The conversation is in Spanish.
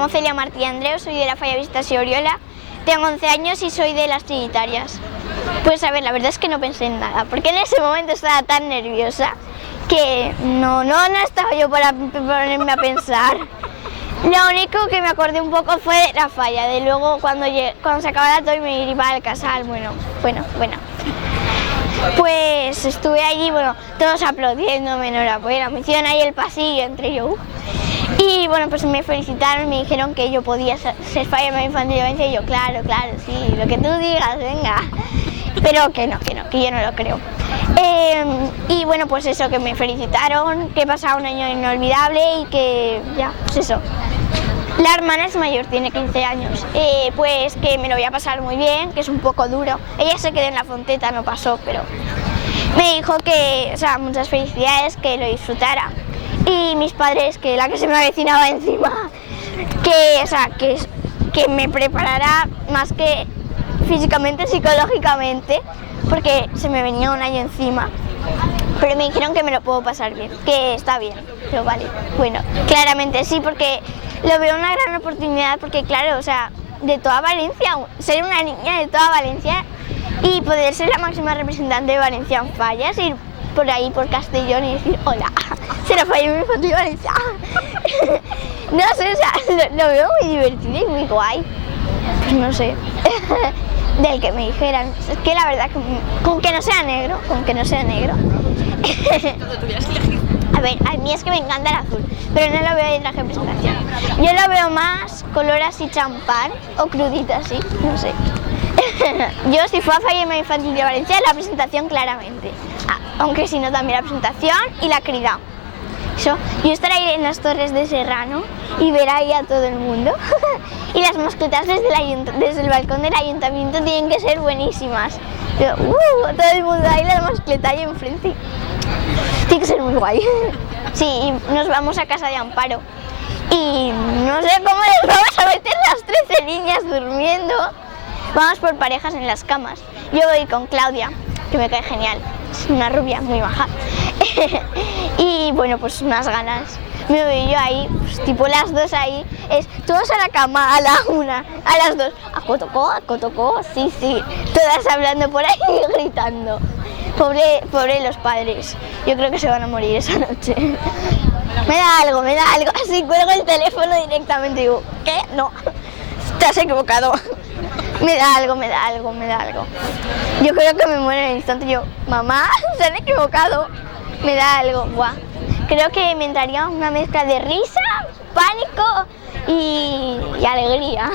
llamo Celia Martí Andreu, soy de la Falla Vistas y Oriola, tengo 11 años y soy de las Trinitarias. Pues a ver, la verdad es que no pensé en nada, porque en ese momento estaba tan nerviosa que no estaba yo para ponerme a pensar. Lo único que me acordé un poco fue de la falla, de luego cuando se acabara todo y me iba al casal, bueno. Pues estuve allí, todos aplaudiéndome, enhorabuena, me hicieron ahí el pasillo entre yo. Y bueno, pues me felicitaron, me dijeron que yo podía ser Falla Infantil de Valencia y yo, claro, sí, lo que tú digas, venga. Pero que yo no lo creo. Y bueno, pues eso, que me felicitaron, que he pasado un año inolvidable y que ya, pues eso. La hermana es mayor, tiene 15 años, pues que me lo voy a pasar muy bien, que es un poco duro. Ella se quedó en la fonteta, no pasó, pero me dijo que, o sea, muchas felicidades, que lo disfrutara. Y mis padres, que la que se me avecinaba encima, que me preparara más que físicamente, psicológicamente, porque se me venía un año encima. Pero me dijeron que me lo puedo pasar bien, que está bien, pero vale. Bueno, claramente sí, porque lo veo una gran oportunidad, porque claro, o sea, de toda Valencia, ser una niña de toda Valencia y poder ser la máxima representante de Valencia en fallas, ir por ahí, por Castellón y decir, hola, soy la Falla Infantil de Valencia. No sé, o sea, lo veo muy divertido y muy guay. Pues no sé, del que me dijeran, es que la verdad, con que no sea negro, A ver, a mí es que me encanta el azul, pero no lo veo de traje de presentación. Yo lo veo más color así champán o crudito así, no sé. Yo si fue a Falla Infantil de Valencia, la presentación claramente. Aunque si no también la presentación y la crida. Yo estar ahí en las Torres de Serrano y ver ahí a todo el mundo. Y las mascletas desde el balcón del ayuntamiento tienen que ser buenísimas. Pero, todo el mundo ahí, la mascleta ahí enfrente. Tiene que ser muy guay. Sí, y nos vamos a casa de Amparo. Y no sé cómo les vamos a meter las 13 niñas durmiendo. Vamos por parejas en las camas. Yo voy con Claudia, que me cae genial. Es una rubia muy maja. Y bueno, pues unas ganas. Me voy yo ahí, pues, tipo las dos ahí, todos a la cama, a la una, a las dos, a cotocó, sí, todas hablando por ahí y gritando. Pobre los padres, yo creo que se van a morir esa noche. Me da algo, así cuelgo el teléfono directamente y digo, ¿qué? No, te has equivocado. Me da algo. Yo creo que me muero en el instante. Yo, mamá, se han equivocado. Me da algo, guau. Creo que me entraría una mezcla de risa, pánico y alegría.